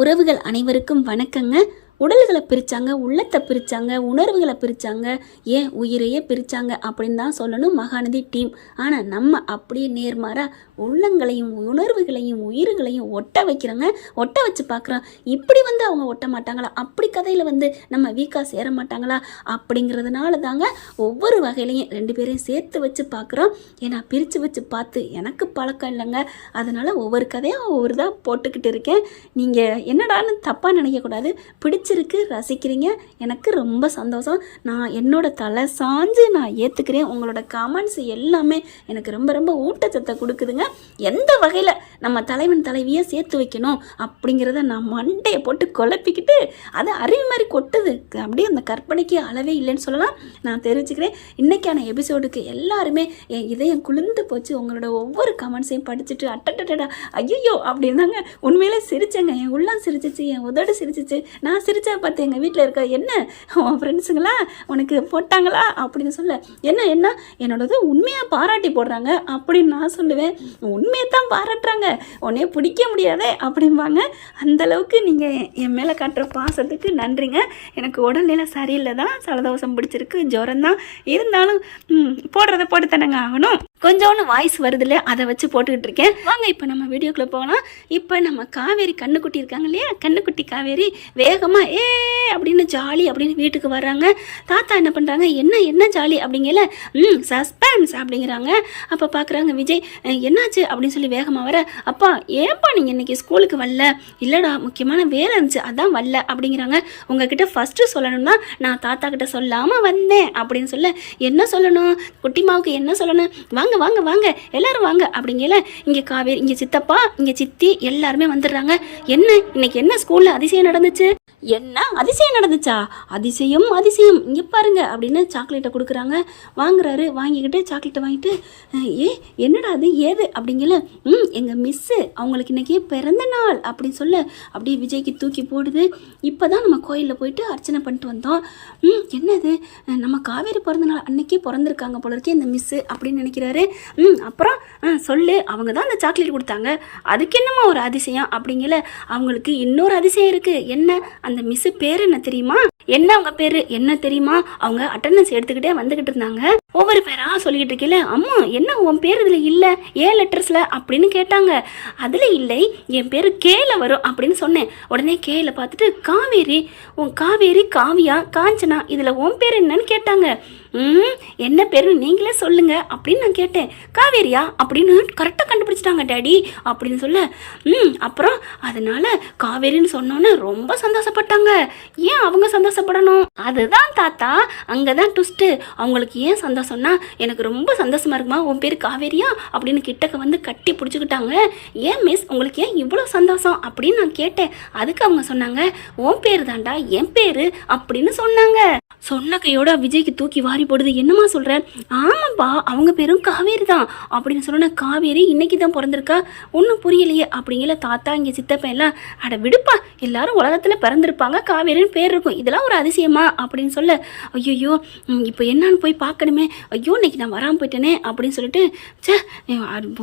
உறவுகள் அனைவருக்கும் வணக்கங்க. உடல்களை பிரித்தாங்க, உள்ளத்தை பிரித்தாங்க, உணர்வுகளை பிரித்தாங்க, ஏன் உயிரையே பிரித்தாங்க அப்படின்னு தான் சொல்லணும் மகாநதி டீம். ஆனால் நம்ம அப்படியே நேர்மாறாக உள்ளங்களையும் உணர்வுகளையும் உயிர்களையும் ஒட்ட வைக்கிறோங்க. ஒட்ட வச்சு பார்க்குறோம். இப்படி அவங்க ஒட்ட மாட்டாங்களா, அப்படி கதையில் நம்ம வீக்காக சேர மாட்டாங்களா அப்படிங்கிறதுனால தாங்க ஒவ்வொரு வகையிலையும் ரெண்டு பேரையும் சேர்த்து வச்சு பார்க்குறோம். ஏன்னா பிரித்து வச்சு பார்த்து எனக்கு பழக்கம் இல்லைங்க. அதனால் ஒவ்வொரு கதையாக ஒவ்வொரு தான் போட்டுக்கிட்டு இருக்கேன். நீங்கள் என்னடான்னு தப்பாக நினைக்கக்கூடாது. பிடிச்சிருக்கு, ரசிக்கிறீங்க, எனக்கு ரொம்ப சந்தோஷம். நான் என்னோட தலை சாஞ்சு நான் ஏற்றுக்கிறேன். உங்களோட கமெண்ட்ஸ் எல்லாமே எனக்கு ரொம்ப ரொம்ப ஊட்டச்சத்தை கொடுக்குதுங்க. எந்த வகையில் நம்ம தலைவன் தலைவியை சேர்த்து வைக்கணும் அப்படிங்கிறத நான் மண்டையை போட்டு குழப்பிக்கிட்டு அது அறிவு மாதிரி கொட்டுது. அப்படியே அந்த கற்பனைக்கு அளவே இல்லைன்னு சொல்லலாம். நான் தெரிஞ்சுக்கிறேன். இன்றைக்கான எபிசோடுக்கு எல்லாருமே என் இதயம் குளிர்ந்து போச்சு. உங்களோட ஒவ்வொரு கமெண்ட்ஸையும் படிச்சுட்டு அட்டட்டடா ஐயோ அப்படின்னாங்க. உண்மையிலே சிரிச்சேங்க. என் உள்ளம் சிரிச்சிச்சு, என் உதடு சிரிச்சிச்சு. நான் சிரிச்சா பார்த்து எங்கள் வீட்டில் இருக்க என்ன உன் ஃப்ரெண்ட்ஸுங்களா உனக்கு போட்டாங்களா அப்படின்னு சொல்ல என்ன என்னோடது உண்மையாக பாராட்டி போடுறாங்க அப்படின்னு நான் சொல்லுவேன். உண்மையை தான் பாராட்டுறாங்க, உன்னையே பிடிக்க முடியாதே அப்படிம்பாங்க. அந்தளவுக்கு நீங்கள் என் மேலே காட்டுற பாசத்துக்கு நன்றிங்க. எனக்கு உடல்நிலை சரியில்லை தான், சலதோஷம் பிடிச்சிருக்கு, ஜுரம் தான். இருந்தாலும் போடுறத போட்டு தானங்க ஆகணும். கொஞ்சோன்னு வாய்ஸ் வருதுல்ல, அதை வச்சு போட்டுக்கிட்டு இருக்கேன். வாங்க இப்போ நம்ம வீடியோக்குள்ளே போகலாம். இப்போ நம்ம காவேரி கண்ணுக்குட்டி இருக்காங்க இல்லையா, கண்ணுக்குட்டி காவேரி வேகமாக அப்படின்னு ஜாலி அப்படின்னு வீட்டுக்கு வர்றாங்க. தாத்தா என்ன பண்ணுறாங்க, என்ன ஜாலி அப்படிங்கல சஸ்பென்ஸ் அப்படிங்கிறாங்க. அப்போ பார்க்குறாங்க விஜய், என்னாச்சு அப்படின்னு சொல்லி வேகமாக வர, அப்பா ஏன்பா நீங்கள் இன்றைக்கி ஸ்கூலுக்கு வரல? இல்லைடா முக்கியமான வேலை இருந்துச்சு அதான் வரல அப்படிங்கிறாங்க. உங்ககிட்ட ஃபஸ்ட்டு சொல்லணும்னா நான் தாத்தா கிட்ட சொல்லாமல் வந்தேன் அப்படின்னு சொல்ல, என்ன சொல்லணும் குட்டிமாவுக்கு, என்ன சொல்லணும், வாங்க வாங்க வாங்க எல்லாரும் வாங்க அப்படிங்கல. இங்கே காவேரி, இங்கே சித்தப்பா, இங்கே சித்தி எல்லாருமே வந்துடுறாங்க. என்ன இன்னைக்கு என்ன ஸ்கூலில் அதிசயம் நடந்துச்சு? என்ன அதிசயம் நடந்துச்சா? அதிசயம் அதிசயம் இங்கே பாருங்க அப்படின்னு சாக்லேட்டை கொடுக்குறாங்க. வாங்குறாரு. வாங்கிக்கிட்டு சாக்லேட்டை வாங்கிட்டு என்னடா அது ஏது அப்படிங்கல. எங்கள் மிஸ்ஸு அவங்களுக்கு இன்றைக்கி பிறந்த நாள் அப்படின்னு சொல்ல அப்படியே விஜய்க்கு தூக்கி போடுது. இப்போ தான் நம்ம கோயிலில் போயிட்டு அர்ச்சனை பண்ணிட்டு வந்தோம். என்னது நம்ம காவேரி பிறந்த நாள் அன்னைக்கே பிறந்திருக்காங்க போல இருக்கே இந்த மிஸ்ஸு அப்படின்னு நினைக்கிறாரு. அப்புறம் சொல்லு, அவங்க தான் அந்த சாக்லேட் கொடுத்தாங்க, அதுக்கு என்னமா ஒரு அதிசயம் அப்படிங்கல. அவங்களுக்கு இன்னொரு அதிசயம் இருக்குது. என்ன, அந்த மிஸ் பேர் என்ன தெரியுமா? என்ன அவங்க பேரு என்ன தெரியுமா? அவங்க அட்டெண்டன்ஸ் எடுத்துக்கிட்டே வந்துகிட்டு இருந்தாங்க. ஒவ்வொரு பேரா சொல்லிக்கிட்டு இருக்கல. அம்மா என்ன உன் பேர் இதுல இல்ல, ஏ லெட்டர்ஸ்ல அப்படின்னு கேட்டாங்க. அதுல இல்லை, என் பேரு கேல வரும் அப்படின்னு சொன்னேன். உடனே கேல பார்த்துட்டு காவேரி, உன் காவேரி, காவியா, காஞ்சனா, இதுல உன் பேர் என்னன்னு கேட்டாங்க. என்ன பேருன்னு நீங்களே சொல்லுங்க அப்படின்னு நான் கேட்டேன். காவேரியா அப்படின்னு கரெக்டாக கண்டுபிடிச்சிட்டாங்க டாடி அப்படின்னு சொல்ல. அப்புறம் அதனால காவேரின்னு சொன்னோன்னே ரொம்ப சந்தோஷப்பட்டாங்க. ஏன் அவங்க சந்தோஷப்படணும்? அதுதான் தாத்தா, அங்கதான் ட்விஸ்ட். அவங்களுக்கு ஏன் சந்தோஷம்னா, எனக்கு ரொம்ப சந்தோஷமா இருக்குமா, உன் பேர் காவேரியா அப்படின்னு கிட்டக்க வந்து கட்டி பிடிச்சிக்கிட்டாங்க. ஏன் மிஸ் உங்களுக்கு ஏன் இவ்வளோ சந்தோஷம் அப்படின்னு நான் கேட்டேன். அதுக்கு அவங்க சொன்னாங்க, உன் பேரு தாண்டா என் பேரு அப்படின்னு சொன்னாங்க. சொன்ன கையோட விஜய்க்கு தூக்கி வாரி போடுது. என்னமா சொல்ற? ஆமாப்பா அவங்க பேரும் காவேரி தான் அப்படின்னு சொன்ன. காவேரி இன்னைக்கு தான் பிறந்திருக்கா, ஒன்றும் புரியலையே அப்படிங்கல. தாத்தா இங்கே சித்தப்பன் எல்லாம், அட விடுப்பா, எல்லாரும் உலகத்தில் பிறந்திருப்பாங்க, காவேரின்னு பேர் இருக்கும், இதெல்லாம் ஒரு அதிசயமா அப்படின்னு சொல்ல. ஐயோ இப்போ என்னன்னு போய் பார்க்கணுமே, ஐயோ இன்னைக்கு நான் வராமல் போயிட்டேனே அப்படின்னு சொல்லிட்டு, சே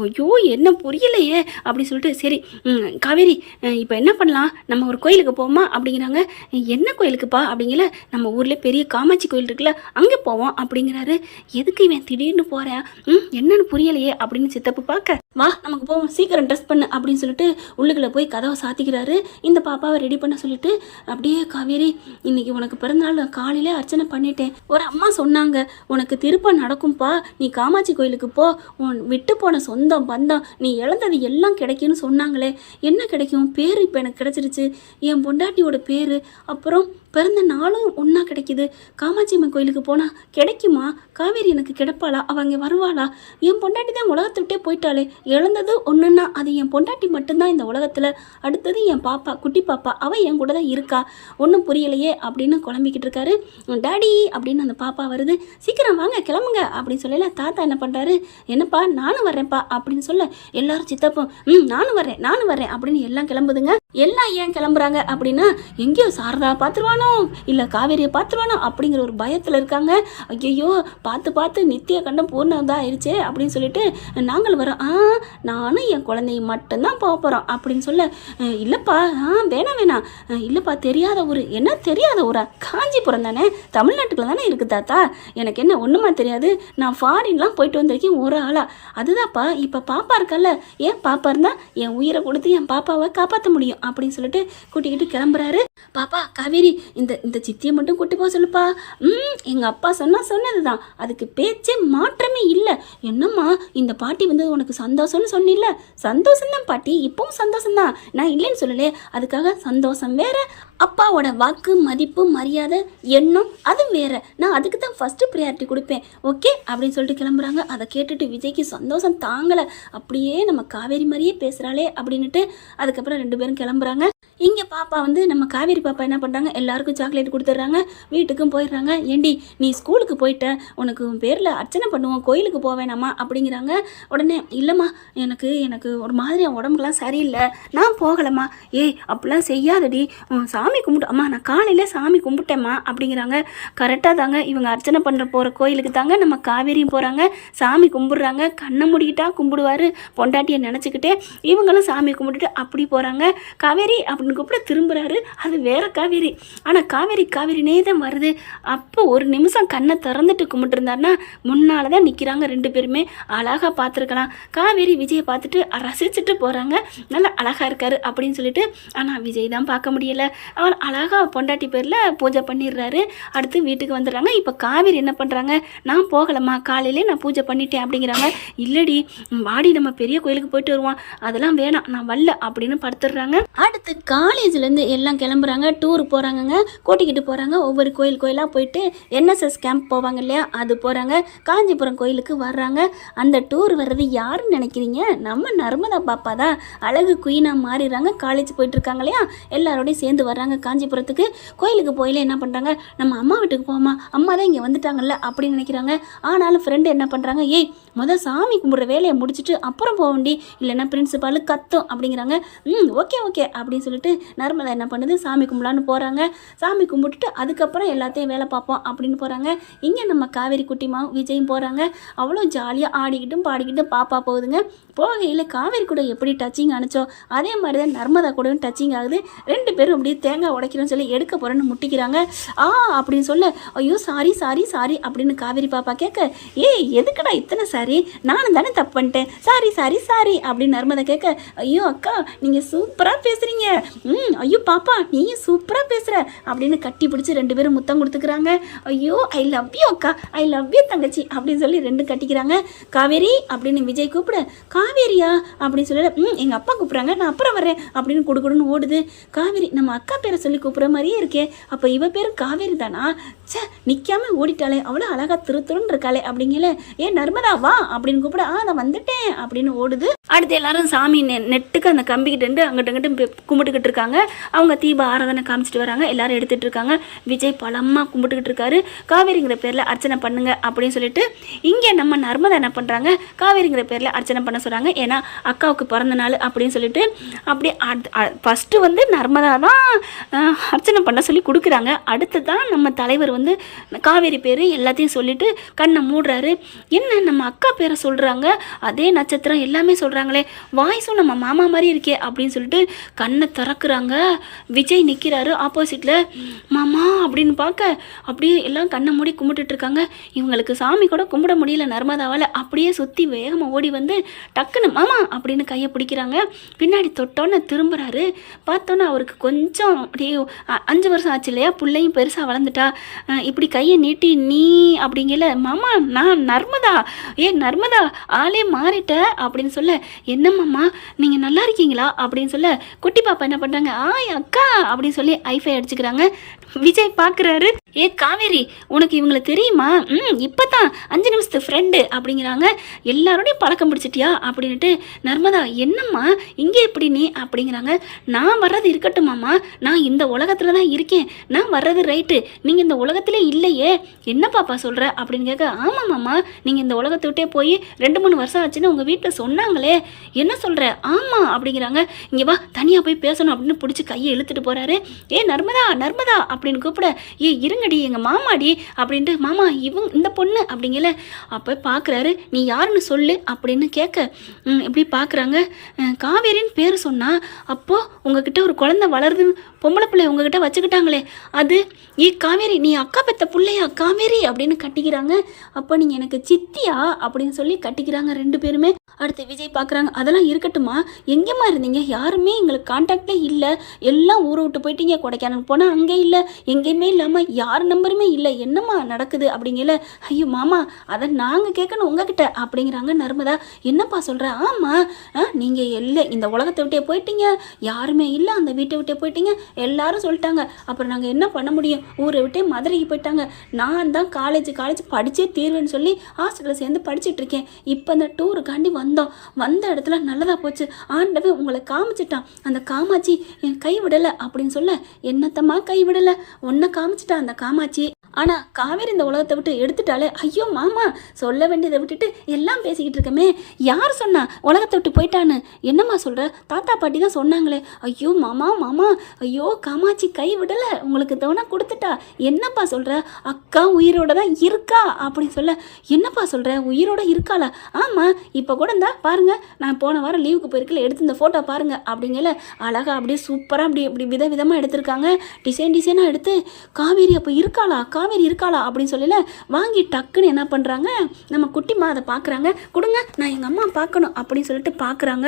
ஐயோ என்ன புரியலையே அப்படின்னு சொல்லிட்டு, சரி காவேரி இப்போ என்ன பண்ணலாம், நம்ம ஒரு கோயிலுக்கு போவோமா அப்படிங்கிறாங்க. என்ன கோயிலுக்குப்பா அப்படிங்கல. நம்ம ஊர்லேயே பெரிய காமாட்சி கோயில் இருக்குல்ல, அங்கே போவோம் அப்படிங்கிறாரு. எதுக்கு இவன் திடீர்னு போகிறேன், என்னன்னு புரியலையே அப்படின்னு சித்தப்பு பார்க்க, வா நமக்கு போவோம், சீக்கிரம் ட்ரெஸ் பண்ணு அப்படின்னு சொல்லிட்டு உள்ளுக்குள்ளே போய் கதவை சாத்திக்கிறாரு. இந்த பாப்பாவை ரெடி பண்ண சொல்லிட்டு, அப்படியே காவேரி இன்னைக்கு உனக்கு பிறந்தநாள் காலையிலே அர்ச்சனை பண்ணிட்டேன். ஒரு அம்மா சொன்னாங்க, உனக்கு திருப்பம் நடக்கும்பா, நீ காமாட்சி கோயிலுக்கு போ, உன் விட்டு போன சொந்தம் பந்தம் நீ இழந்தது எல்லாம் கிடைக்கும்னு சொன்னாங்களே. என்ன கிடைக்கும்? பேர் இப்போ எனக்கு கிடைச்சிருச்சு, என் பொண்டாட்டியோட பேர், அப்புறம் பிறந்த நாளும் ஒன்றா கிடைக்கிது. காமாட்சி அம்மன் கோயிலுக்கு போனால் கிடைக்குமா? காவேரி எனக்கு கிடைப்பாளா? அவங்க வருவாளா? என் பொண்டாட்டி தான் உலகத்தை விட்டே போயிட்டாளே. இழந்தது ஒன்றுன்னா அது என் பொண்டாட்டி மட்டும்தான் இந்த உலகத்தில். அடுத்தது என் பாப்பா, குட்டி பாப்பா, அவள் என் கூட தான் இருக்கா. ஒன்றும் புரியலையே அப்படின்னு குழம்பிக்கிட்டு இருக்காரு. டாடி அப்படின்னு அந்த பாப்பா வருது. சீக்கிரம் வாங்க கிளம்புங்க அப்படின்னு சொல்லல. தாத்தா என்ன பண்ணுறாரு, என்னப்பா நானும் வர்றேன்ப்பா அப்படின்னு சொல்ல. எல்லாரும் சித்தப்போம் நானும் வர்றேன் அப்படின்னு எல்லாம் கிளம்புதுங்க. எல்லாம் ஏன் கிளம்புறாங்க அப்படின்னா, எங்கேயோ சாரதா பார்த்துருவானோ இல்லை காவேரியை பார்த்துருவானோ அப்படிங்கிற ஒரு பயத்தில் இருக்காங்க. ஐயையோ பார்த்து பார்த்து நித்திய கண்டம் பூர்ணம் ஆயிடுச்சே அப்படின்னு சொல்லிட்டு நாங்கள் வரோம். நானும் என் குழந்தையும் மட்டும்தான் போக போகிறோம் அப்படின்னு சொல்ல, இல்லைப்பா வேணாம் வேணாம், இல்லைப்பா தெரியாத ஊர். என்ன தெரியாத ஊரா? காஞ்சிபுரம் தானே, தமிழ்நாட்டுக்குள்ள தானே இருக்குது தாத்தா. எனக்கு என்ன ஒன்றுமா தெரியாது, நான் ஃபாரின்லாம் போயிட்டு வந்திருக்கேன் ஒரு ஆளா. அதுதான்ப்பா இப்போ பாப்பா இருக்கல்ல, ஏன் பாப்பா இருந்தால் என் உயிரை கொடுத்து என் பாப்பாவை காப்பாற்ற முடியும் அப்படின்னு சொல்லிட்டு கூட்டிக்கிட்டு கிளம்புறாரு. பாப்பா காவேரி இந்த இந்த சித்தியை மட்டும் கூட்டி போக சொல்லுப்பா. எங்க அப்பா சொன்னதுதான், அதுக்கு பேச்சே மாற்றமே இல்லை. என்னம்மா இந்த பாட்டி வந்து உனக்கு சந்தோஷம்னு சொன்னில்ல, சந்தோஷம்தான் பாட்டி, இப்பவும் சந்தோஷம்தான், நான் இல்லைன்னு சொல்லலே. அதுக்காக சந்தோஷம் வேற, அப்பாவோட வாக்கு மதிப்பு மரியாதை எண்ணம் அது வேற. நான் அதுக்கு தான் ஃபஸ்ட்டு ப்ரியாரிட்டி கொடுப்பேன், ஓகே அப்படின்னு சொல்லிட்டு கிளம்புறாங்க. அதை கேட்டுட்டு விஜய்க்கு சந்தோஷம் தாங்கலை. அப்படியே நம்ம காவேரி மாதிரியே பேசுகிறாளே அப்படின்ட்டு அதுக்கப்புறம் 2 பேரும் கிளம்புறாங்க. இங்கே பாப்பா வந்து நம்ம காவேரி பாப்பா என்ன பண்ணுறாங்க, எல்லாருக்கும் சாக்லேட் கொடுத்துட்றாங்க, வீட்டுக்கும் போயிடுறாங்க. ஏண்டி நீ ஸ்கூலுக்கு போயிட்ட, உனக்கு உன் பேரில் அர்ச்சனை பண்ணுவோம், கோயிலுக்கு போவேனாம்மா அப்படிங்கிறாங்க. உடனே இல்லைம்மா எனக்கு எனக்கு ஒரு மாதிரி என் உடம்புலாம் சரியில்லை, நான் போகலம்மா. ஏய் அப்படிலாம் செய்யாதடி, சாமி கும்பிட்டு அம்மா நான் காலையில் சாமி கும்பிட்டேம்மா அப்படிங்கிறாங்க. கரெக்டாக தாங்க, இவங்க அர்ச்சனை பண்ணுற போகிற கோயிலுக்கு தாங்க நம்ம காவேரியும் போகிறாங்க, சாமி கும்பிட்றாங்க. கண்ணை முடிக்கிட்டா கும்பிடுவார் பொண்டாட்டியை நினச்சிக்கிட்டே, இவங்களும் சாமி கும்பிட்டுட்டு அப்படி போகிறாங்க. காவேரி அப்படின்னு கூப்பிட திரும்புகிறாரு, அது வேற காவேரி. ஆனால் காவேரினே தான் வருது. அப்போ ஒரு நிமிஷம் கண்ணை திறந்துட்டு கும்பிட்டுருந்தாருன்னா முன்னால் தான் நிற்கிறாங்க 2 பேருமே. அழகாக பார்த்துருக்கலாம். காவேரி விஜயை பார்த்துட்டு ரசிச்சுட்டு போகிறாங்க, நல்லா அழகாக இருக்காரு அப்படின்னு சொல்லிட்டு. ஆனால் விஜய் தான் பார்க்க முடியலை. அவர் அழகாக பொண்டாட்டி பேரில் பூஜை பண்ணிடுறாரு. அடுத்து வீட்டுக்கு வந்துடுறாங்க. இப்போ காவேரி என்ன பண்ணுறாங்க, நான் போகலம்மா, காலையிலே நான் பூஜை பண்ணிட்டேன் அப்படிங்கிறாங்க. இல்லடி வாடி நம்ம பெரிய கோயிலுக்கு போயிட்டு வருவோம், அதெல்லாம் வேணாம் நான் வரல அப்படின்னு படுத்துடுறாங்க. அடுத்து காலேஜ்லேருந்து எல்லாம் கிளம்புறாங்க, டூர் போகிறாங்கங்க, கூட்டிக்கிட்டு போகிறாங்க. ஒவ்வொரு கோயிலாக போயிட்டு NSS கேம்ப் போவாங்க இல்லையா, அது போகிறாங்க. காஞ்சிபுரம் கோயிலுக்கு வர்றாங்க. அந்த டூர் வர்றது யாருன்னு நினைக்கிறீங்க, நம்ம நர்மதா பாப்பா தான். அழகு குயினாக மாறிடுறாங்க. காலேஜ் போயிட்டுருக்காங்க இல்லையா, எல்லாரோடையும் சேர்ந்து வர்றாங்க காஞ்சிபுரத்துக்கு. கோயிலுக்கு போயில என்ன பண்ணுறாங்க, நம்ம அம்மா வீட்டுக்கு போமா, அம்மா தான் இங்கே வந்துட்டாங்கல்ல அப்படின்னு நினைக்கிறாங்க. ஆனாலும் ஃப்ரெண்டு என்ன பண்ணுறாங்க, ஏய் முதல் சாமி கும்பிட்ற வேலையை முடிச்சுட்டு அப்புறம் போக வேண்டி, இல்லைன்னா பிரின்சிபாலு கத்தும் அப்படிங்கிறாங்க. ஓகே அப்படின்னு சொல்லிட்டு நர்மதா என்ன பண்ணுது, சாமி கும்பிடலான்னு போகிறாங்க. சாமி கும்பிட்டுட்டு அதுக்கப்புறம் எல்லாத்தையும் வேலை பார்ப்போம் அப்படின்னு போகிறாங்க. இங்கே நம்ம காவேரி குட்டிமாவும் விஜயும் போகிறாங்க. அவ்வளோ ஜாலியாக ஆடிக்கிட்டும் பாடிக்கிட்டும் பாப்பா போகுதுங்க. போகையில் காவேரி கூட எப்படி டச்சிங் அனுச்சோ அதே மாதிரி தான் நர்மதா கூடவும் டச்சிங் ஆகுது. 2 பேரும் அப்படியே தேங்காய் உடைக்கிறோன்னு சொல்லி எடுக்க போகிறேன்னு முட்டிக்கிறாங்க. அப்படின்னு சொல்ல, ஐயோ சாரி அப்படின்னு காவேரி பாப்பா கேட்க, ஏய் எதுக்கடா இத்தனை சாரி, நானும் தானே தப்பு பண்ணிட்டேன், சாரி அப்படின்னு நர்மதா கேட்க, ஐயோ அக்கா நீங்கள் சூப்பராக பேசுகிறீங்க, ஐயோ பாப்பா நீயும் சூப்பராக பேசுகிற அப்படின்னு கட்டி பிடிச்சி 2 பேரும் முத்தம் கொடுத்துக்கிறாங்க. ஐயோ ஐ லவ் யூ அக்கா, ஐ லவ் யூ தங்கச்சி அப்படின்னு சொல்லி 2 கட்டிக்கிறாங்க. காவேரி அப்படின்னு விஜய் கூப்பிட, காவேரியா அப்படின்னு சொல்லல, எங்கள் அப்பா கூப்பிட்றாங்க நான் அப்புறம் வரேன் அப்படின்னு கொடுக்கணும்னு ஓடுது. காவேரி நம்ம அக்கா பேரை சொல்லி கூப்பிட்ற மாதிரியே இருக்கே, அப்போ இவ பேரும் காவேரி தானா, சே நிற்காம ஓடிட்டாளே, அவ்வளோ அழகா திருத்துருன்னு இருக்காளே அப்படிங்கல, ஏன் நர்மதா வா அப்படின்னு கூப்பிட, நான் வந்துட்டேன் அப்படின்னு ஓடுது. அடுத்து எல்லாரும் சாமி நெட்டுக்கு அந்த கம்பிக்கிட்டு அங்கிட்டு கும்பிட்டுக்கிட்டு இருக்காங்க. அவங்க தீப ஆராதனை காமிச்சிட்டு வராங்க, எல்லாரும் எடுத்துகிட்டு இருக்காங்க. விஜய் பலமாக கும்பிட்டுக்கிட்டு இருக்காரு. காவேரிங்கிற பேரில் அர்ச்சனை பண்ணுங்க அப்படின்னு சொல்லிட்டு இங்கே நம்ம நர்மதா என்ன பண்ணுறாங்க, காவேரிங்கிற பேரில் அர்ச்சனை பண்ண சொல்கிறாங்க. ஏன்னா அக்காவுக்கு பிறந்த நாள் அப்படின்னு சொல்லிட்டு அப்படியே ஃபஸ்ட்டு வந்து நர்மதா தான் அர்ச்சனை பண்ண சொல்லி கொடுக்குறாங்க. அடுத்து தான் நம்ம தலைவர் வந்து காவேரி பேர் எல்லாத்தையும் சொல்லிட்டு கண்ணை மூடுறாரு. என்ன நம்ம அக்கா பேரை சொல்கிறாங்க, அதே நட்சத்திரம் எல்லாமே சொல்கிறாங்களே, வாய்ஸும் நம்ம மாமா மாதிரி இருக்கே அப்படின்னு சொல்லிட்டு கண்ணை திறக்கிறாங்க. விஜய் நிற்கிறாரு ஆப்போசிட்டில். மாமா அப்படின்னு பார்க்க அப்படியே எல்லாம் கண்ணை மூடி கும்பிட்டுட்டு இருக்காங்க. இவங்களுக்கு சாமி கூட கும்பிட முடியல நர்மதாவால். அப்படியே சுற்றி வேகமாக ஓடி வந்து டக்குன்னு மாமா அப்படின்னு கையை பிடிக்கிறாங்க. பின்னாடி தொட்டோன்னு திரும்புகிறாரு. பார்த்தோன்னே அவருக்கு கொஞ்சம் அப்படியே 5 வருஷம் ஆச்சு இல்லையா, பிள்ளையும் பெருசாக வளர்ந்துட்டா. இப்படி கையை நீட்டி நீ அப்படிங்கல, மாமா நான் நர்மதா, நர்மதா ஆளே மாறிட்ட அப்படின்னு சொல்ல, என்னம்மாம்மா நீங்கள் நல்லா இருக்கீங்களா அப்படின்னு சொல்ல, குட்டி பாப்பா என்ன பண்ணுறாங்க, அக்கா அப்படின்னு சொல்லி ஐஃபை அடிச்சுக்கிறாங்க. விஜய் பார்க்குறாரு. ஏ காவேரி, உனக்கு இவங்களை தெரியுமா? இப்பதான் 5 நிமிஷத்து ஃப்ரெண்டு அப்படிங்கிறாங்க. எல்லாரோடையும் பழக்கம் பிடிச்சிட்டியா அப்படின்ட்டு. நர்மதா, என்னம்மா இங்கே எப்படி நீ அப்படிங்கிறாங்க. நான் வர்றது இருக்கட்டுமாம்மா, நான் இந்த உலகத்தில் தான் இருக்கேன், நான் வர்றது ரைட்டு, நீங்கள் இந்த உலகத்திலே இல்லையே, என்ன பாப்பா சொல்கிற அப்படின்னு கேட்க. ஆமாம்மாம்மா, நீங்கள் இந்த உலகத்தை விட்டே போய் 2-3 வருஷம் ஆச்சுன்னு உங்கள் வீட்டில் சொன்னாங்களே, என்ன சொல்கிற? ஆமாம் அப்படிங்கிறாங்க. இங்கே வா, தனியாக போய் பேசணும் அப்படின்னு பிடிச்சி கையை இழுத்துட்டு போகிறாரு. ஏ நர்மதா நர்மதா அப்படின்னு கூப்பிட. ஏ இருங்கடி, எங்கள் மாமாடி அப்படின்ட்டு. மாமா, இந்த பொண்ணு அப்படிங்கல. அப்போ பார்க்குறாரு. நீ யாருன்னு சொல்லு அப்படின்னு கேட்க. இப்படி பார்க்குறாங்க. காவேரின்னு பேர் சொன்னா, அப்போது உங்ககிட்ட ஒரு குழந்தை வளருதுன்னு பொம்பளை பிள்ளை உங்ககிட்ட வச்சுக்கிட்டாங்களே, அது ஏ காவேரி, நீ அக்கா பெத்த பிள்ளையா காவேரி அப்படின்னு கட்டிக்கிறாங்க. அப்போ நீங்கள் எனக்கு சித்தியா அப்படின்னு சொல்லி கட்டிக்கிறாங்க 2 பேருமே. அடுத்து விஜய் பார்க்குறாங்க. அதெல்லாம் இருக்கட்டுமா, எங்கேம்மா இருந்தீங்க? யாருமே எங்களுக்கு கான்டாக்டே இல்லை, எல்லாம் ஊரை விட்டு போயிட்டீங்க, கொடைக்கானல் போனால் அங்கே இல்லை, எங்கேயுமே இல்லாமல் யார் நம்பருமே இல்லை, என்னம்மா நடக்குது அப்படிங்கல. ஐயோ மாமா, அதை நாங்கள் கேட்கணும் உங்ககிட்ட அப்படிங்கிறாங்க நர்மதா. என்னப்பா சொல்கிற? ஆமாம், நீங்கள் இல்லை, இந்த உலகத்தை விட்டே போயிட்டீங்க, யாருமே இல்லை, அந்த வீட்டை விட்டே போயிட்டீங்க, எல்லாரும் சொல்லிட்டாங்க, அப்புறம் நாங்கள் என்ன பண்ண முடியும், ஊரை விட்டே மதுரைக்கு போயிட்டாங்க, நான் தான் காலேஜ் படித்தே தீர்வேன்னு சொல்லி ஹாஸ்டலில் சேர்ந்து படிச்சுட்டு இருக்கேன். இப்போ அந்த டூருக்காண்டி வந்த இடத்துல நல்லதா போச்சு, ஆண்டவே உங்களை காமிச்சிட்டான், அந்த காமாட்சி என் கைவிடலை அப்படின்னு சொல்ல. என்னத்தம்மா கைவிடலை, உன்னை காமிச்சிட்டா அந்த காமாட்சி, ஆனால் காவேரி இந்த உலகத்தை விட்டு எடுத்துட்டாலே. ஐயோ மாமா, சொல்ல வேண்டியதை விட்டுட்டு எல்லாம் பேசிக்கிட்டு இருக்கமே, யார் சொன்னா உலகத்தை விட்டு போயிட்டான்னு? என்னம்மா சொல்கிற? தாத்தா பாட்டி தான் சொன்னாங்களே. ஐயோ மாமா மாமா, ஐயோ காமாட்சி கை விடலை, உங்களுக்கு தவணை கொடுத்துட்டா. என்னப்பா சொல்கிற? அக்கா உயிரோட தான் இருக்கா அப்படின்னு சொல்ல. என்னப்பா சொல்கிற, உயிரோட இருக்காளா? ஆமாம், இப்போ கூட இருந்தா பாருங்க, நான் போன வாரம் லீவுக்கு போயிருக்கல, எடுத்து இந்த ஃபோட்டோ பாருங்க அப்படிங்கல. அழகா அப்படியே சூப்பராக அப்படி விதவிதமாக எடுத்திருக்காங்க, டிசைனாக எடுத்து. காவேரி அப்போ இருக்காளா, காவேரி இருக்காளா அப்படின்னு சொல்லல. வாங்கி டக்குன்னு என்ன பண்ணுறாங்க, நம்ம குட்டிமா அதை பார்க்குறாங்க. கொடுங்க, நான் எங்கள் அம்மா பார்க்கணும் அப்படின்னு சொல்லிட்டு பார்க்குறாங்க.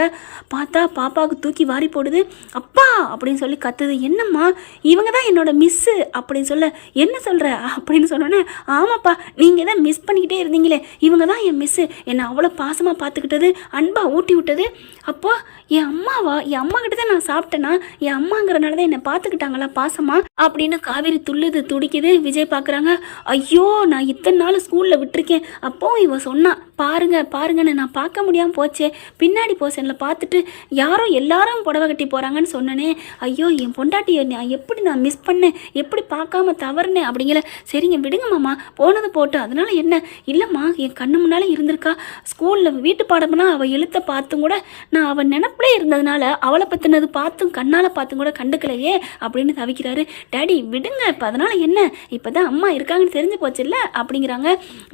பார்த்தா பாப்பாவுக்கு தூக்கி வாரி போடுது. அப்பா அப்படின்னு சொல்லி கத்துது. என்னம்மா, இவங்க தான் என்னோட மிஸ்ஸு அப்படின்னு சொல்ல. என்ன சொல்கிற அப்படின்னு சொன்னோன்னே, ஆமாப்பா, நீங்கள் தான் மிஸ் பண்ணிக்கிட்டே இருந்தீங்களே, இவங்க தான் என் மிஸ்ஸு, என்னை அவ்வளோ பாசமாக பார்த்துக்கிட்டது, அன்பாக ஊட்டி விட்டது. அப்போ என் அம்மாவா, என் அம்மா கிட்ட தான் நான் சாப்பிட்டேன்னா, என் அம்மாங்கிறனால தான் என்னை பார்த்துக்கிட்டாங்களா பாசமா அப்படின்னு காவேரி துள்ளுது, துடிக்குது. விஜய் பார்க்குறாங்க. ஐயோ, நான் இத்தனை நாள் ஸ்கூலில் விட்டுருக்கேன், அப்போ இவன் சொன்னான் பாருங்கன்னு, நான் பார்க்க முடியாமல் போச்சே, பின்னாடி போர்ஷனில் பார்த்துட்டு யாரோ எல்லாரும் புடவை கட்டி போகிறாங்கன்னு சொன்னனே, ஐயோ என் பொண்டாட்டியை நான் மிஸ் பண்ணேன், எப்படி பார்க்காம தவறுனேன் அப்படிங்கல. சரிங்க விடுங்க மாமா, போனது போட்டு, அதனால என்ன? இல்லைம்மா, என் கண்ணு முன்னாலே இருந்திருக்கா, ஸ்கூலில் வீட்டு பாடம்னா அவள் எழுத்த பார்த்தும் கூட நான் அவள் நினப்பிலே இருந்ததுனால அவளை பற்றினது பார்த்தும் கண்ணால் பார்த்தும் கூட கண்டுக்கலையே அப்படின்னு தவிக்கிறாரு. டேடி விடுங்க, இப்போ அதனால் என்ன, இப்போ தான் அம்மா இருக்காங்கன்னு தெரிஞ்சு போச்சுல்ல அப்படிங்கிறாங்க.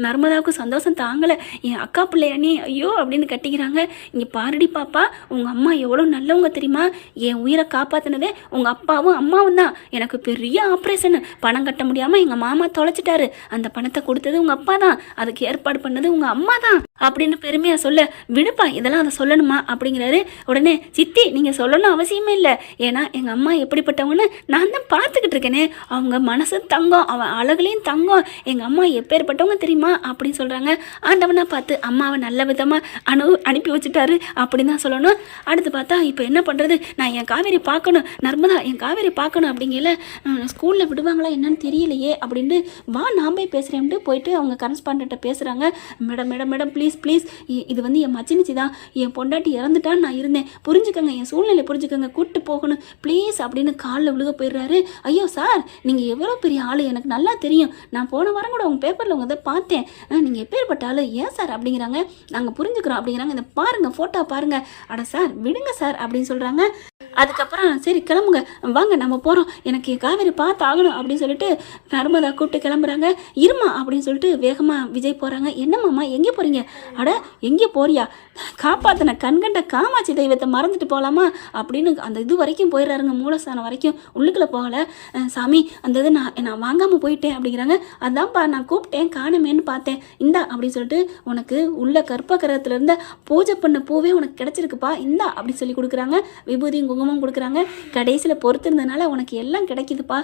நர்மதாவுக்கு சந்தோஷம் தாங்கலை. என் அக்கா பிள்ளையா நீ, ஐயோ அப்படின்னு கட்டிக்கிறாங்க. இங்கே பாருடி பாப்பா, உங்கள் அம்மா எவ்வளோ நல்லவங்க தெரியுமா, என் உயிரை காப்பாற்றினதே உங்கள் அப்பாவும் அம்மாவும் தான். எனக்கு பெரிய ஆப்ரேஷன், பணம் கட்ட முடியாமல் எங்கள் மாமா தொலைச்சிட்டாரு, அந்த பணத்தை கொடுத்தது உங்கள் அப்பா தான், அதுக்கு ஏற்பாடு பண்ணது உங்கள் அம்மா தான் அப்படின்னு பெருமையாக சொல்ல. விடுப்பா, இதெல்லாம் அதை சொல்லணுமா அப்படிங்கிறாரு. உடனே சித்தி, நீங்கள் சொல்லணும் அவசியமே இல்லை, ஏன்னா எங்கள் அம்மா எப்படிப்பட்டவங்கன்னு நான் தான் பார்த்துக்கிட்டு இருக்கேனே, அவங்க மனசு தங்கம், அவன் அழகுலையும் தங்கம், எங்கள் அம்மா எப்பேற்பட்டவங்க தெரியுமா அப்படின்னு சொல்கிறாங்க. ஆண்டவனா பார்த்து அம்மாவை நல்ல விதமாக அனுப்பி வச்சுட்டாரு அப்படின்னு தான் சொல்லணும். அடுத்து பார்த்தா இப்போ என்ன பண்ணுறது, நான் என் காவேரி பார்க்கணும், நர்மதா என் காவேரி பார்க்கணும் அப்படிங்கல. ஸ்கூலில் விடுவாங்களா என்னன்னு தெரியலையே அப்படின்ட்டு, வா நான் போய் பேசுகிறேன்ட்டு போயிட்டு அவங்க கரஸ்பாண்டண்ட்டை பேசுகிறாங்க. மேடம் மேடம் மேடம் ப்ளீஸ் இது வந்து என் மச்சினிச்சி தான், என் பொண்டாட்டி இறந்துட்டான்னு நான் இருந்தேன், புரிஞ்சுக்கங்க, என் சூழ்நிலை புரிஞ்சுக்கங்க, கூப்பிட்டு போகணும் ப்ளீஸ் அப்படின்னு காலில் விழுக போயிடுறாரு. ஐயோ சார், நீங்கள் எவ்வளோ பெரிய ஆள் எனக்கு நல்லா தெரியும், நான் போன வாரம் கூட உங்கள் பேப்பரில் உங்கள் இதை பார்த்தேன், நீங்கள் எப்பேற்பட்ட ஆள், ஏன் சார் அப்படிங்கிறாங்க. நாங்கள் புரிஞ்சுக்கிறோம் அப்படிங்கிறாங்க. இந்த பாருங்கள் ஃபோட்டோ பாருங்கள். அட சார் விடுங்க சார் அப்படின்னு சொல்கிறாங்க. அதுக்கப்புறம் சரி கிளம்புங்க, வாங்க நம்ம போகிறோம், எனக்கு காவேரி பார்த்து ஆகணும் அப்படின்னு சொல்லிட்டு நர்மதா கூப்பிட்டு கிளம்புறாங்க. இருமா அப்படின்னு சொல்லிட்டு வேகமாக விஜய் போகிறாங்க. என்னம்மாம்மா எங்கே போகிறீங்க? அட எங்கே போறியா, காப்பாற்றின கண்கண்ட காமாட்சி தெய்வத்தை மறந்துட்டு போகலாமா அப்படின்னு அந்த இது வரைக்கும் போயிடுறாருங்க, மூலஸ்தானம் வரைக்கும். உள்ளுக்குள்ளே போகலை. சாமி அந்த இது நான் வாங்காமல் போயிட்டேன் அப்படிங்கிறாங்க. அதான்ப்பா நான் கூப்பிட்டேன், காணுமேன்னு பார்த்தேன், இந்தா அப்படின்னு சொல்லிட்டு, உனக்கு உள்ள கற்பகிரகத்துல இருந்த பூஜை பண்ண பூவே உனக்கு கிடைச்சிருக்குப்பா, இந்தா அப்படின்னு சொல்லி கொடுக்குறாங்க. விபூதியும் குங்குமம் குங்குமம் கொடுக்குறாங்க. கடைசியில் பொறுத்திருந்தனால உனக்கு எல்லாம் கிடைக்குதுப்பா.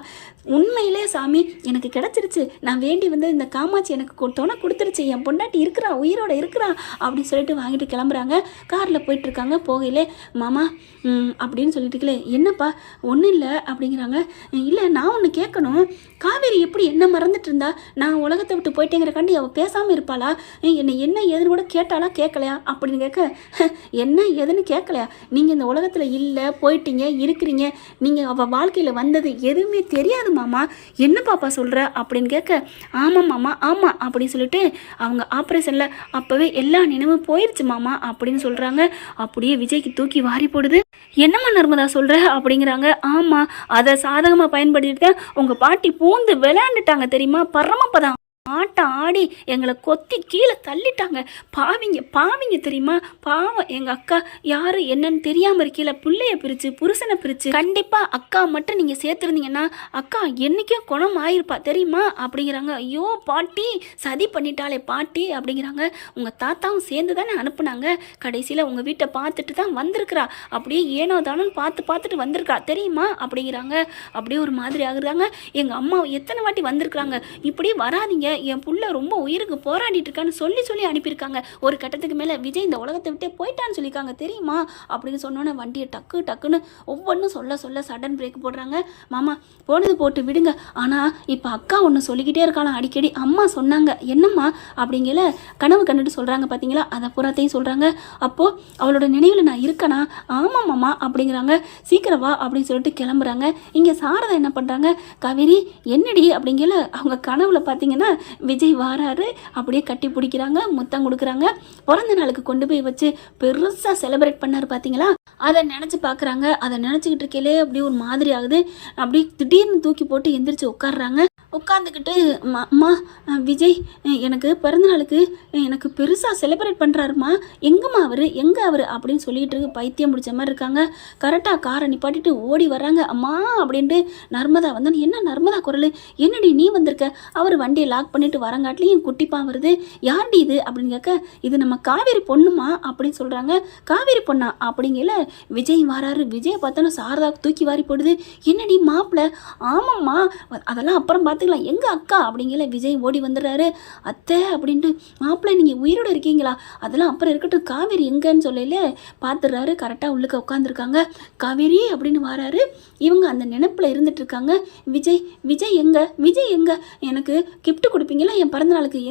உண்மையிலே சாமி எனக்கு கிடச்சிருச்சு. நான் வேண்டி வந்து இந்த காமாட்சி எனக்கு துணை கொடுத்துருச்சு. என் பொண்டாட்டி இருக்கிறா, உயிரோட இருக்கிறா அப்படின்னு சொல்லிட்டு வாங்கிட்டு கிளம்புறாங்க. காரில் போயிட்டுருக்காங்க. போகையிலே மாமா அப்படின்னு சொல்லிட்டுக்கலே, என்னப்பா ஒன்றும் இல்லை அப்படிங்கிறாங்க. இல்லை நான் ஒன்று கேட்கணும். காவேரி எப்படி என்ன மறந்துட்டு இருந்தா? நான் உலகத்தை விட்டு போயிட்டேங்கிறக்காண்டி அவள் பேசாமல் இருப்பாளா? என்னை என்ன ஏதுன்னு கூட கேட்டாலா கேட்கலையா அப்படின்னு கேட்க, என்ன ஏதுன்னு கேட்கலையா? நீங்கள் இந்த உலகத்தில் இல்லை, போயிட்டீங்க, இருக்கிறீங்க, நீங்கள் அவள் வாழ்க்கையில் வந்தது எதுவுமே தெரியாது மாமா. என்ன பாப்பா சொல்கிற அப்படின்னு கேட்க, ஆமாம் மாமா ஆமாம் அப்படின்னு சொல்லிட்டு அவங்க ஆப்ரேஷனில் அப்போவே எல்லா நினைவும் போயிடுச்சு மாமா அப்படின்னு சொல்கிறாங்க. அப்படியே விஜய்க்கு தூக்கி வாரி போடுது. என்னம்மா நர்மதா சொல்கிற அப்படிங்கிறாங்க. ஆமாம், அதை சாதகமாக பயன்படுத்திட்டு உங்கள் பாட்டி பூந்து விளையாண்டுட்டாங்க தெரியுமா? பரமப்பதான் ஆட்டம் ஆடி எங்களை கொத்தி கீழே தள்ளிட்டாங்க. பாவிங்க பாவிங்க தெரியுமா? பாவம் எங்கள் அக்கா யார் என்னன்னு தெரியாமல் இருக்கையில பிள்ளைய பிரித்து புருஷனை பிரித்து, கண்டிப்பாக அக்கா மட்டும் நீங்கள் சேர்த்துருந்தீங்கன்னா அக்கா என்றைக்கோ குணம் ஆயிருப்பா தெரியுமா அப்படிங்கிறாங்க. ஐயோ பாட்டி சதி பண்ணிட்டாலே பாட்டி அப்படிங்கிறாங்க. உங்கள் தாத்தாவும் சேர்ந்து தானே அனுப்புனாங்க. கடைசியில் உங்கள் வீட்டை பார்த்துட்டு தான் வந்திருக்கிறா. அப்படியே ஏனோ தானோன்னு பார்த்துட்டு வந்திருக்கா தெரியுமா அப்படிங்கிறாங்க. அப்படியே ஒரு மாதிரி ஆகுறாங்க. எங்கள் அம்மா எத்தனை வாட்டி வந்திருக்கிறாங்க, இப்படி வராதிங்க, என் புள்ள ரொம்ப உயிருக்கு போராடிட்டு இருக்கான்னு சொல்லி அனுப்பியிருக்காங்க. ஒரு கட்டத்துக்கு மேலே விஜய் இந்த உலகத்தை விட்டே போயிட்டான்னு சொல்லியிருக்காங்க தெரியுமா அப்படின்னு சொன்னோன்னே வண்டியை டக்குன்னு ஒவ்வொன்றும் சொல்ல சடன் பிரேக் போடுறாங்க. மாமா போனது போட்டு விடுங்க, ஆனால் இப்போ அக்கா ஒன்று சொல்லிக்கிட்டே இருக்காளாம் அடிக்கடி. அம்மா சொன்னாங்க. என்னம்மா அப்படிங்கல கனவு கண்டுட்டு சொல்கிறாங்க பார்த்தீங்களா, அதை புறத்தையும் சொல்கிறாங்க. அப்போது அவளோட நினைவில் நான் இருக்கேனா? ஆமாம் மாமா அப்படிங்கிறாங்க. சீக்கிரம் வா அப்படின்னு சொல்லிட்டு கிளம்புறாங்க. இங்கே சாரதா என்ன பண்ணுறாங்க, காவேரி என்னடி அப்படிங்கல அவங்க கனவுல பார்த்தீங்கன்னா விஜய் வாராரு. அப்படியே கட்டி பிடிக்கிறாங்க, முத்தம் கொடுக்குறாங்க. பிறந்த நாளுக்கு கொண்டு போய் வச்சு பெருசாக செலிப்ரேட் பண்ணார் பார்த்தீங்களா, அதை நினச்சி பார்க்குறாங்க. அதை நினச்சிக்கிட்டு இருக்கையிலே அப்படியே ஒரு மாதிரி ஆகுது. அப்படியே திடீர்னு தூக்கி போட்டு எந்திரிச்சு உட்காடுறாங்க. உட்காந்துக்கிட்டு அம்மா விஜய் எனக்கு பிறந்தநாளுக்கு எனக்கு பெருசாக செலிப்ரேட் பண்ணுறாருமா, எங்கம்மா எங்கே அவர் அப்படின்னு சொல்லிகிட்டு இருக்கு. பைத்தியம் முடிச்ச மாதிரி இருக்காங்க. கரெக்டாக காரை நிப்பாட்டிட்டு ஓடி வர்றாங்க. அம்மா அப்படின்ட்டு நர்மதா வந்து, என்ன நர்மதா குரல், என்னடி நீ வந்திருக்க? அவர் வண்டியை லாக் பண்ணிட்டு வரங்காட்டிலையும் என் குட்டிப்பா வருது. யார்டி இது அப்படின்னு கேட்க, இது நம்ம காவேரி பொண்ணுமா அப்படின்னு சொல்கிறாங்க. காவேரி பொண்ணா அப்படிங்கல விஜய் வராரு. விஜயை பார்த்தோன்னா சாரதாவுக்கு தூக்கி வாரி போடுது. என்னடி மாப்பிள்ள? ஆமாம்மா அதெல்லாம் அப்புறம் பார்த்து எங்க அக்கா அப்படிங்கல விஜய் ஓடி வந்துடுறாரு. அத்தை அப்படின்ட்டு, மாப்பிள்ளை நீங்கள் உயிரோடு இருக்கீங்களா? அதெல்லாம் அப்புறம் இருக்கட்டும், காவேரி எங்கன்னு சொல்லல பார்த்துடுறாரு. கரெக்டாக உள்ளுக்க உட்காந்துருக்காங்க. காவேரி அப்படின்னு வராரு. இவங்க அந்த நினைப்பில் இருந்துட்டு இருக்காங்க. விஜய் எங்க எனக்கு கிஃப்ட் கொடுப்பீங்களா என் பிறந்தநாளுக்கு,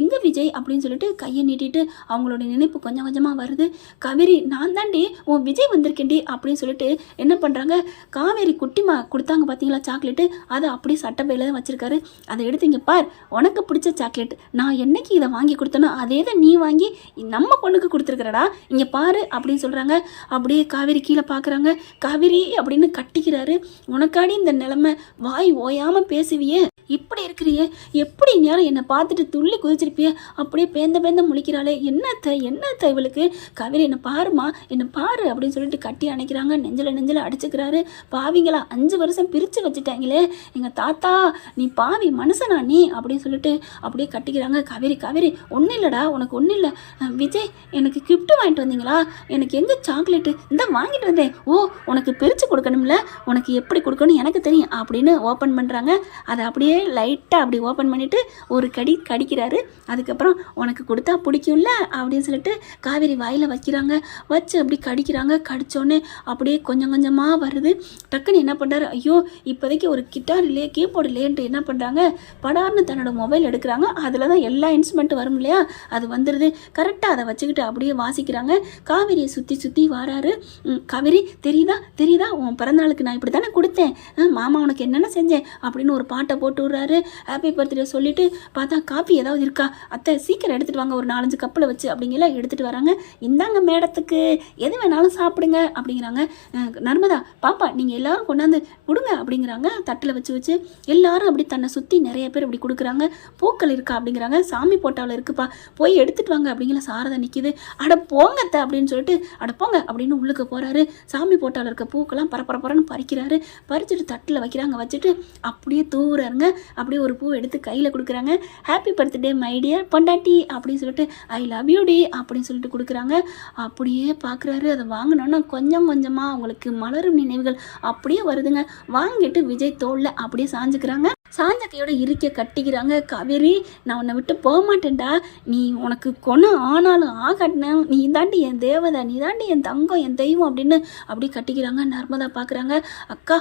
எங்க விஜய் அப்படின்னு சொல்லிட்டு கையை நீட்டிட்டு அவங்களோட நினைப்பு கொஞ்சம் கொஞ்சமாக வருது. காவேரி நான் தாண்டி உன் விஜய் வந்திருக்கேன்டி அப்படின்னு சொல்லிட்டு என்ன பண்ணுறாங்க, காவேரி குட்டிமா கொடுத்தாங்க பார்த்தீங்களா சாக்லேட்டு, அதை அப்படியே சட்டப்பையில் தான் வச்சுருக்காரு. அதை எடுத்து இங்கே பார், உனக்கு பிடிச்ச சாக்லேட், நான் என்னைக்கு இதை வாங்கி கொடுத்தனோ அதே தான் நீ வாங்கி நம்ம பொண்ணுக்கு கொடுத்துருக்குறடா, இங்கே பாரு அப்படின்னு சொல்கிறாங்க. அப்படியே காவேரி கீழே பார்க்குறாங்க. காவேரி அப்படின்னு கட்டிக்கிறாரு. உனக்காடி இந்த நிலைமை, வாய் ஓயாமல் பேசுவியே, இப்படி இருக்கிறியே, எப்படி நேரம் என்னை பார்த்துட்டு துள்ளி குதிச்சிருப்பிய, அப்படியே பேந்த முழிக்கிறாளே, என்னத்த இவளுக்கு, காவேரி என்னை பாருமா என்னை பாரு அப்படின்னு சொல்லிட்டு கட்டி அணைக்கிறாங்க. நெஞ்சில் அடிச்சுக்கிறாரு. பாவிங்களா 5 வருஷம் பிரித்து வச்சுட்டாங்களே எங்கள் தாத்தா, நீ பாவி மனுஷனா நீ அப்படின்னு சொல்லிட்டு அப்படியே கட்டிக்கிறாங்க. காவேரி ஒன்றும் இல்லைடா, உனக்கு ஒன்றும் இல்லை. விஜய் எனக்கு கிஃப்ட் வாங்கிட்டு வந்தீங்களா, எனக்கு எங்கே சாக்லேட்டு, இந்த வாங்கிட்டு வந்தேன். ஓ உனக்கு பிரித்து கொடுக்கணும்ல, உனக்கு எப்படி கொடுக்கணும் எனக்கு தெரியும் அப்படின்னு ஓப்பன் பண்ணுறாங்க. அதை அப்படியே லைட்டாக அப்படி ஓப்பன் பண்ணிவிட்டு ஒரு கடிக்கிறாரு. அதுக்கப்புறம் உனக்கு கொடுத்தா பிடிக்கும்ல அப்படின்னு சொல்லிட்டு காவேரி வாயில் வைக்கிறாங்க. வச்சு அப்படி கடிக்கிறாங்க. கடித்தோடனே அப்படியே கொஞ்சம் கொஞ்சமாக வருது. டக்குன்னு என்ன பண்ணுறாரு, ஐயோ இப்போதைக்கு ஒரு கிட்டார் இல்லையே கீபோர்டு இல்லையன்ட்டு என்ன பண்ணுறாங்க, படார்னு தன்னோட மொபைல் எடுக்கிறாங்க. அதில் தான் எல்லா இன்ஸ்ட்ருமெண்ட்டும் வரும் இல்லையா, அது வந்துடுது. கரெக்டாக அதை வச்சுக்கிட்டு அப்படியே வாசிக்கிறாங்க. காவேரியை சுற்றி வராரு. காவேரி தெரியுதா உன் பிறந்தநாளுக்கு நான் இப்படி தானே கொடுத்தேன், மாமா உனக்கு என்னென்ன செஞ்சேன் அப்படின்னு ஒரு பாட்டை போட்டு விட்றாரு. ஹாப்பி பர்த்டே சொல்லிட்டு பார்த்தா காஃபி ஏதாவது இருக்கா, அத்தை சீக்கிரம் எடுத்துகிட்டு வாங்க, ஒரு 4-5 கப்பில் வச்சு அப்படிங்கிற எடுத்துகிட்டு வராங்க. இந்தாங்க மேடத்துக்கு எது வேணாலும் சாப்பிடுங்க அப்படிங்கிறாங்க. நர்மதா பாப்பா நீங்கள் எல்லோரும் கொண்டாந்து கொடுங்க அப்படிங்கிறாங்க. தட்டில் வச்சு எல்லாரும் எல்லாரும் அப்படி தன்னை சுற்றி நிறைய பேர் இப்படி கொடுக்குறாங்க. பூக்கள் இருக்கா அப்படிங்கிறாங்க. சாமி போட்டாவில் இருக்குப்பா, போய் எடுத்துகிட்டு வாங்க அப்படிங்கிற சாரதா நிற்கிது. அட போங்கத்த அப்படின்னு சொல்லிட்டு அட போங்க அப்படின்னு உள்ளுக்கு போகிறாரு. சாமி போட்டாவில் இருக்க பூக்கெல்லாம் பரபரன்னு பறிக்கிறாரு. பறிச்சுட்டு தட்டில் வைக்கிறாங்க. வச்சுட்டு அப்படியே தூவுறாருங்க. அப்படியே ஒரு பூ எடுத்து கையில் கொடுக்குறாங்க. ஹாப்பி பர்த்டே மை டியர் பொண்டாட்டி அப்படின்னு சொல்லிட்டு ஐ லவ் யூ டி அப்படின்னு சொல்லிட்டு கொடுக்குறாங்க. அப்படியே பார்க்குறாரு. அதை வாங்கினோன்னா கொஞ்சம் கொஞ்சமாக அவங்களுக்கு மலரும் நினைவுகள் அப்படியே வருதுங்க. வாங்கிட்டு விஜய் தோளில் அப்படியே சாஞ்சுக்கிறாங்க. சாஞ்ச கையோட இருக்க கட்டிக்கிறாங்க. காவேரி, நான் உன்னை விட்டு போக மாட்டேன்டா. நீ உனக்கு குணம் ஆனாலும் ஆகட்டின, நீ தாண்டி என் தேவதை, நீ தாண்டி என் தங்கம், என் தெய்வம் அப்படின்னு அப்படி கட்டிக்கிறாங்க. நர்மதா பார்க்குறாங்க. அக்கா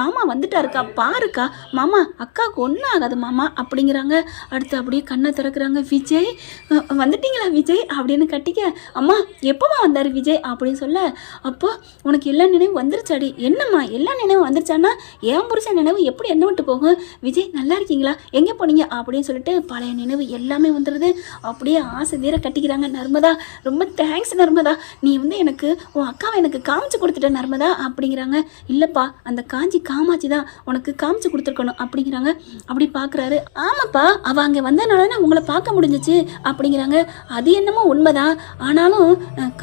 மாமா வந்துட்டாருக்கா பாருக்கா, மாமா அக்காவுக்கு ஒன்றும் ஆகாது மாமா அப்படிங்கிறாங்க. அடுத்து அப்படியே கண்ணை திறக்கிறாங்க. விஜய் வந்துட்டீங்களா விஜய் அப்படின்னு கட்டிக்க. அம்மா எப்போம்மா வந்தார் விஜய் அப்படின்னு சொல்ல, அப்போ உனக்கு எல்லா நினைவும் வந்துருச்சாடி. என்னம்மா எல்லா நினைவும் வந்துருச்சான்னா என் புருஷன் நினைவு எப்படி என்ன விட்டு போகும்? விஜய் நல்லா இருக்கீங்களா, எங்கே போனீங்க அப்படின்னு சொல்லிட்டு பழைய நினைவு எல்லாமே வந்துடுது. அப்படியே ஆசை தீர கட்டிக்கிறாங்க. நர்மதா ரொம்ப தேங்க்ஸ் நர்மதா, நீ எனக்கு உன் அக்காவை எனக்கு காமிச்சு கொடுத்துட்ட நர்மதா அப்படிங்கிறாங்க. இல்லைப்பா, அந்த காஞ்சி காமாட்சி தான் உனக்கு காமிச்சு கொடுத்துருக்கணும் அப்படிங்கிறாங்க. அப்படி பார்க்குறாரு. ஆமாப்பா, அவள் அங்கே வந்தனால நான் உங்களை பார்க்க முடிஞ்சிச்சு அப்படிங்கிறாங்க. அது என்னமோ உண்மைதான், ஆனாலும்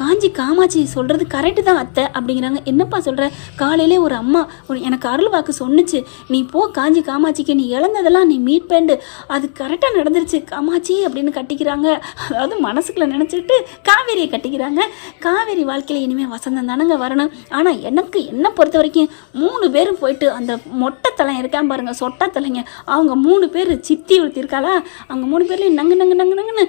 காஞ்சி காமாட்சி சொல்கிறது கரெக்டு தான் அத்தை அப்படிங்கிறாங்க. என்னப்பா சொல்கிற, காலையிலே ஒரு அம்மா எனக்கு அருள் வாக்கு சொன்னிச்சு, நீ போ காஞ்சி காமாட்சிக்கு, நீ இழந்ததெல்லாம் நீ மீட் பண்ணிட்டு, அது கரெக்டாக நடந்துருச்சு காமாட்சி அப்படின்னு கட்டிக்கிறாங்க. அதாவது மனசுக்குள்ள நினச்சிட்டு காவேரியை கட்டிக்கிறாங்க. காவேரி வாழ்க்கையில் இனிமேல் வசந்தம் தானங்க வரணும். ஆனால் என்ன பொறுத்த வரைக்கும் 3 பேரும் போயிட்டு அந்த மொட்டை தலை இருக்கான் பாருங்க, சொட்டா தலைங்க, அவங்க 3 பேர் சித்தி ஊற்றிருக்காளா, அவங்க 3 பேர்லையும் நங்குன்னு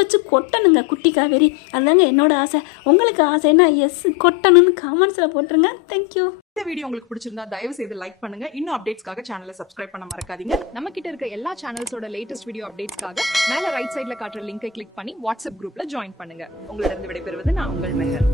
வச்சு கொட்டணுங்க குட்டி காவேரி. அதுதாங்க என்னோட ஆசை. உங்களுக்கு ஆசைன்னா எஸ் கொட்டணும்னு காமெண்ட்ஸில் போட்டுருங்க. தேங்க்யூ. இந்த வீடியோ உங்களுக்கு பிடிச்சிருந்தா தயவு செய்து லைக் பண்ணுங்க. இன்னும் அப்டேட்ஸ்க்காக சேனலை சப்ஸ்கிரைப் பண்ண மறக்காதீங்க. நம்ம கிட்ட இருக்க எல்லா சேனல்ஸோட லேட்டஸ்ட் வீடியோ அப்டேட்ஸ்க்காக மேல ரைட் சைடுல காட்டுற லிங்கை கிளிக் பண்ணி வாட்ஸ்அப் குரூப்ல ஜாயின் பண்ணுங்க. உங்களிடம் விடைபெறுவது நான் உங்கள் மெஹர்.